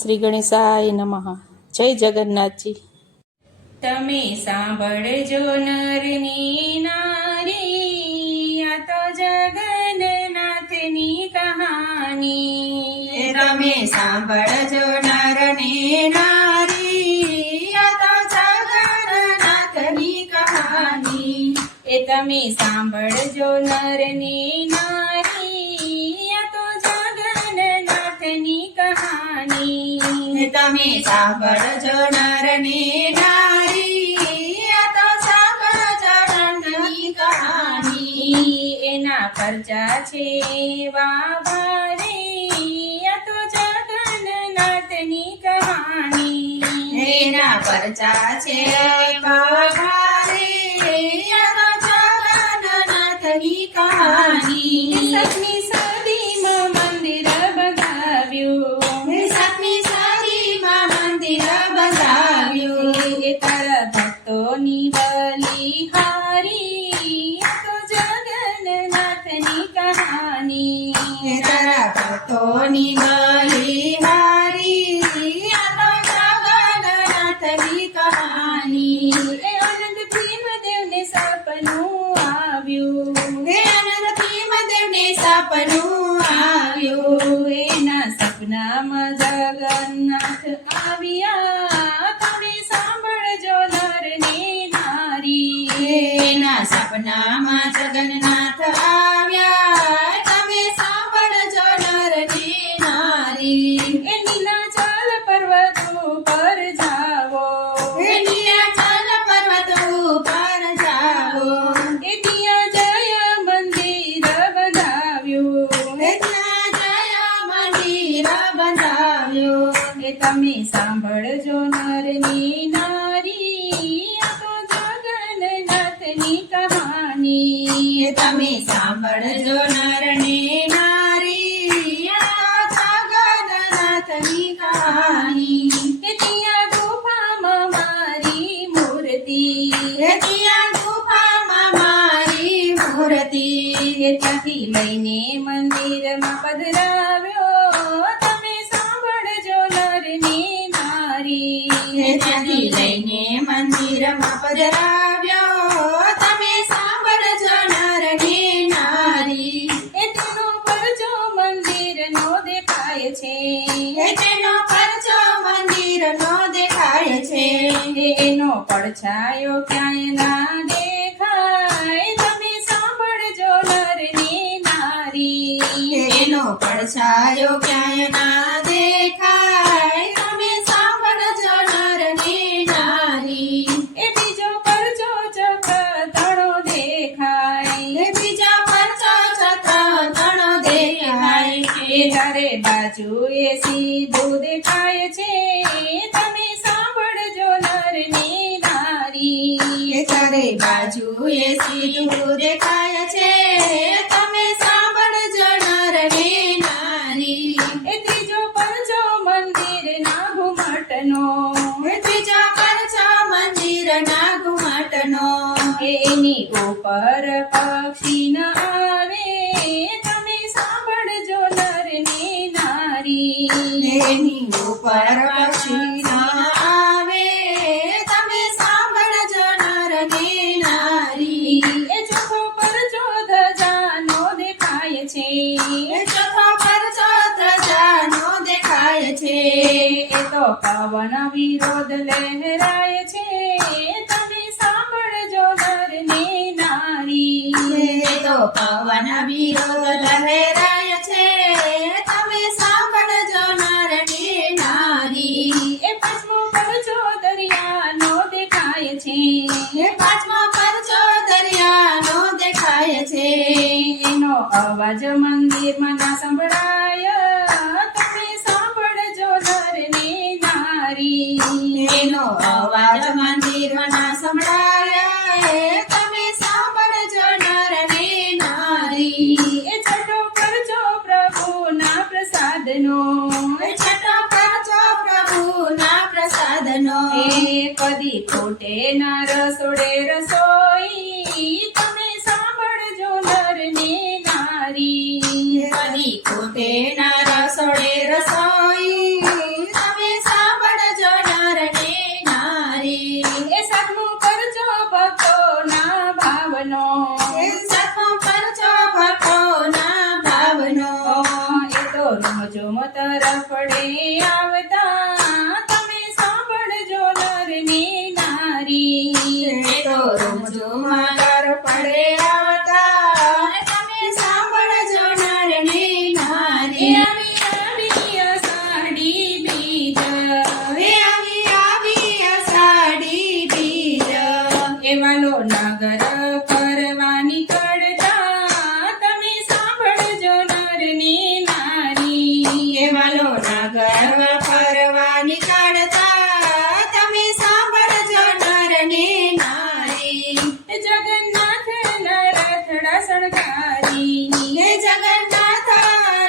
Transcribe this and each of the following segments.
શ્રી ગણેશાય નમઃ. જય જગન્નાથજી. તમે સાંભળજો નરની નારી, આ તો જગન્નાથની કહાની. તમે સાંભળજો નરને નારી, આ તો જગન્નાથની કહાની. એ તમે સાંભળજો નરની નારી, આ તો જગન્નાથની કહાની. તમે સાંભળજો નરને નારી, આ તો જગન્નાથની કહાની. એના પરચા છે વાવારે, આ તો જગન્નાથની કહાની. એના પરચા છે બાબારે, આ તો જગન્નાથની કહાની. સતમી સદીમાં મંદિર બંધાવ્યું, સાતમી સદીમાં મંદિર બંધાવ્યું. એ તારા ભક્તોની બલિહારી, આ તો જગન્નાથની કહાની. તારા ભક્તોની બલિહારી, આ તો જગન્નાથની કહાની. એ આનંદ ભીમદેવને સપનું આવ્યું, હે આનંદ ભીમદેવને સપનું આવ્યું. એના સપનામાં જગન્નાથ આવ્યા, તમે સાંભળજો નર ને નારી. એના સપનામાં જગન્નાથ આવ્યા, તમે સાંભળજો નર ને નારી. એ નીલાચલ પર્વત ઉપર જાવો, હે નીલાચલ પર્વત ઉપર જાઓ, એ ત્યાં જય મંદિર બંધાવ્યું. હે ત્યાં જય મંદિર બંધાવ્યું. એ તમે સાંભળજો નર ની નારી, આ તો જગન્નાથની કહાની. તમે સાંભળજો નર ને નારી, આ જગન્નાથની કહાની. એ ત્યાં ગુફામાં મારી મૂર્તિ, હે ત્યાં ગુફામાં મારી મૂર્તિ. એ ત્યાંથી લઈને મંદિરમાં પધરાવ્યો, તમે સાંભળજો નર ની નારી. હે ત્યાંથી લઈને મંદિરમાં પધરાવ્યો, તમે સાંભળજો નર ને નારી. એ તેનો પરચો મંદિરનો દેખાય છે, હે તેનો પરચો મંદિરનો દેખાય છે. એનો પડછાયો ક્યાંય ના દેખાય, તમે સાંભળજો નર ની નારી. એનો પડછાયો ક્યાંય ના દેખાય, તમે સાંભળજો નર ને નારી. એ બીજો પરચો ચકતણો દેખાય, હે બીજા પરચો ચકતણો દેખાય. એ ચારે બાજુએ સીધું દેખાય છે, તમે સાંભળજો નર ની નારી. એ ચારે બાજુએ સીધું દેખાય છે, તમે સાંભળજો નર ને નારી. એ ત્રીજો પરચો મંદિરના ઘુમટનો, હે ત્રીજો પરચો મંદિરના ઘુમટનો. એની ઉપર પક્ષી ન આવે, તમે સાંભળજો નર ને નારી. એની ઉપર પક્ષી ન આવે, તમે સાંભળજો નર ને નારી. એ ચોથો પરચો ધજાનો દેખાય છે, એ ચોથો પરચો ધજાનો દેખાય છે. એ તો પવન વિરોધ લહેરાય છે, તમે સાંભળજો નર ને નારી. એ તો પવન વિરોધ લહેરાય છે, તમે સાંભળજો નર ને નારી. એ પાંચમો પરચો દરિયાનો દેખાય છે, એ પાંચમો પરચો દરિયાનો દેખાય છે. એનો અવાજ મંદિરમાં ના સંભળાય, તમે સાંભળજો નર ને નારી. એનો અવાજ મંદિરમાં ના સંભળાય, તમે સાંભળજો નર ને નારી. એ છઠ્ઠો પરચો પ્રભુના પ્રસાદનો, એ છઠ્ઠો પરચો પ્રભુના પ્રસાદનો. એ કદી ખોટે ના રસોડે રસોઈ, તમે સાંભળજો નર ને નારી. કદી ખોટે ના રસોડે રસોઈ, આવતા તમે સાંભળજો નર ને નારી એ તો રૂમઝુમાર પડે આવતા તમે સાંભળજો નર ને એ નારી. આવી આવી અષાઢી બીજ હવે આવી અષાઢી બીજ એવાલો નગર ફરવાની કડતા તમે સાંભળજો નર ને નારી એવાલો નગર ફરવા નીકળતા તમે સાંભળજો નર ને નારી. જગન્નાથ રથડા સળગારી હે જગન્નાથ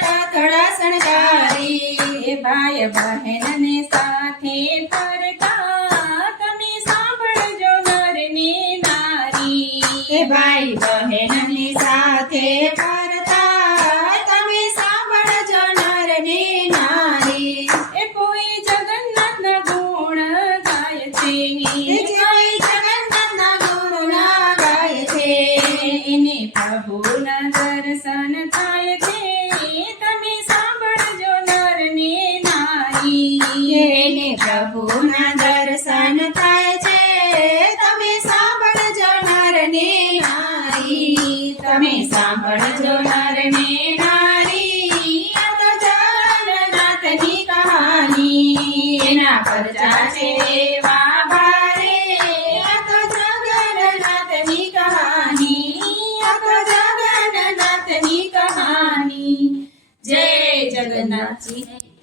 રથડા શણગારી એ ભાઈ બહેનને સાથે ફરતા તમે સાંભળજો નર ને નારી હે ભાઈ બહેનની સાથે ફરતા તમે સાંભળજો નર ને નારી. એ કોઈ જગન્નાથના ગુણ ગાય છે હે કોઈ જગન્નાથના ગુણ ગાય છે એને પ્રભુના દર્શન થાય છે તમે સાંભળજો નર ને નારી એને પ્રભુના દર્શન થાય છે તમે સાંભળજો નર ને નારી. તમે સાંભળજો નર ને નારી આ તો જગન્નાથની કહાની એના પરચા છે એવા ભારે આ તો જગન્નાથની કહાની આ તો જગન્નાથની કહાની. જય જગન્નાથજી.